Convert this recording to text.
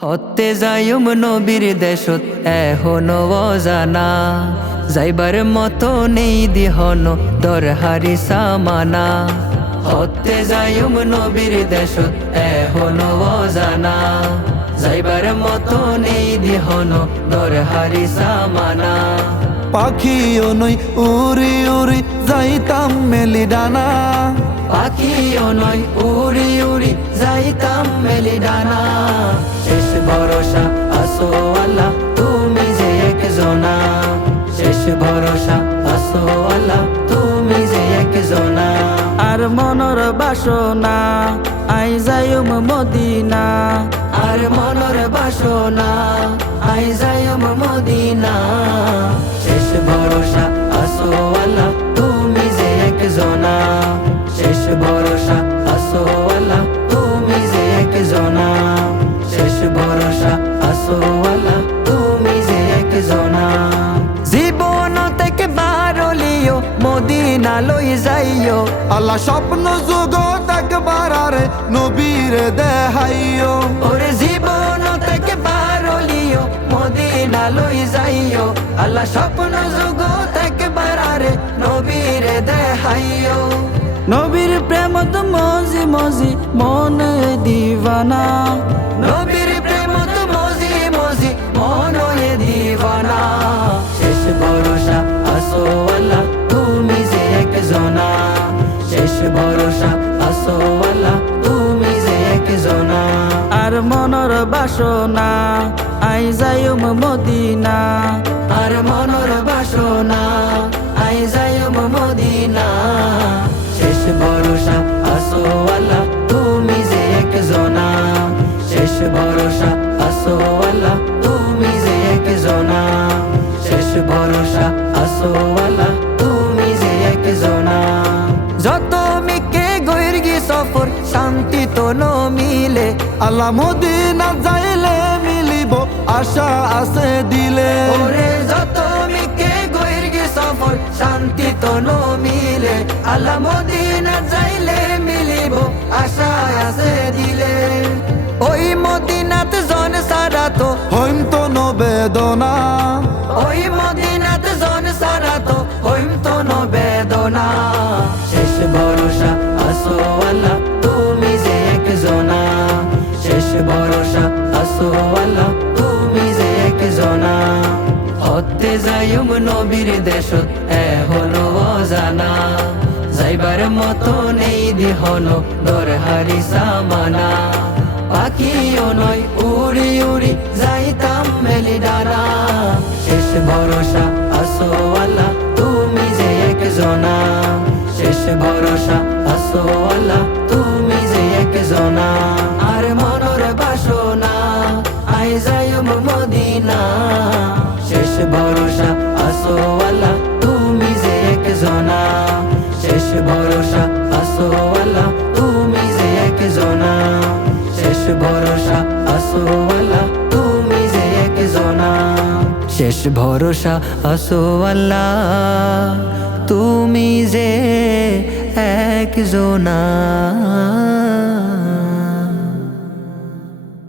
হতে যাইম নবীর দেশত এখনো অজানা, যাইবার মতো নেই দিহন দরহারি সামানা। হতে যাইম নবীর দেশত এখনো অজানা, যাইবার মতো নেই দিহন দরহারি সামানা। পাখিও নই উড়ি উড়ি যাইতাম মেলি ডানা, পাখিও নয় উড়ি উড়ি যাইতাম মেলি ডানা। শেষ ভরসা আসো আল্লাহ তুমি যে একজনা, শেষ ভরসা আসো আল্লাহ তুমি যে একজনা। আর মনর বাসনা আই যাইম মদিনা, আর মনর বাসনা আই যাইম মদিনা। শেষ ভরসা আসো আল্লাহ তুমি যে একজনা, শেষ ভরসা আসো আল্লাহ তুমি যে একজনা, শেষ ভরসা আসো আল্লাহ তুমি যে একজনা। জীবন থেকে বারলিও মদিনা লই যাইও, আল্লাহ স্বপ্ন জগৎ একবার আরে নবীর দেহাইও। ওরে জীবন থেকে বারলিও মদিনা লই যাইও, আল্লাহ স্বপ্ন জগৎ একবার আরে নবীর দেখাইও। নবীর প্রেমত মজি মজি মনে দিবানা, নবীর প্রেমত মজি মজি মনে দিবানা। শেষ ভরসা আসো আল্লাহ তুমি যে একজনা, শেষ ভরসা আসো আল্লাহ তুমি যে একজনা। আর মনর বাসনা আই যাইম মদিনা, আর মনর বাসনা আই যাইম মদিনা। শেষ ভরসা আসো আল্লাহ তুমি যে একজনা, শেষ ভরসা আসো আল্লাহ তুমি যে একজনা, শেষ ভরসা আসো আল্লাহ তুমি যে একজনা। যত মিকে গৈরগি সফর শান্তি তো ন মিলে, আল্লাহ মদিনা যাইলে মিলিব আশা আছে দিলে। ওরে যত মিকে গৈরগি সফর শান্তি তো ন মিলে, আল্লাহ মদিনা যাইলে মিলিব আশা আছে দিলে। ওই মদিনাত জন সারা তো হইম তো নবেদনা, ওই মদিনাত জন সারা তো হইম তো ন বেদনা। শেষ ভরসা আসো আল্লাহ তুমি যে একজনা, শেষ ভরসা আসো আল্লাহ তুমি যে একজনা। হতে যাইম নবীর দেশত এখনো অজানা, যাইবার মতো নেই দিহন দরহারি সামানা। পাখিও নয় উড়ি উড়ি যাইতাম মেলি ডানা, শেষ ভরসা আসো আল্লাহ তুমি যে একজনা, শেষ ভরসা আসো আল্লাহ তুমি যে একজনা। আর মনর বাসনা আই যাইম মদিনা, শেষ ভরসা আসো আল্লাহ তুমি যে একজনা, শেষ ভরসা আসো আল্লাহ তুমি যে একজনা, শেষ ভরসা আসো আল্লাহ তুমি যে একজনা। শেষ ভরসা আসো আল্লাহ তুমি যে একজনা।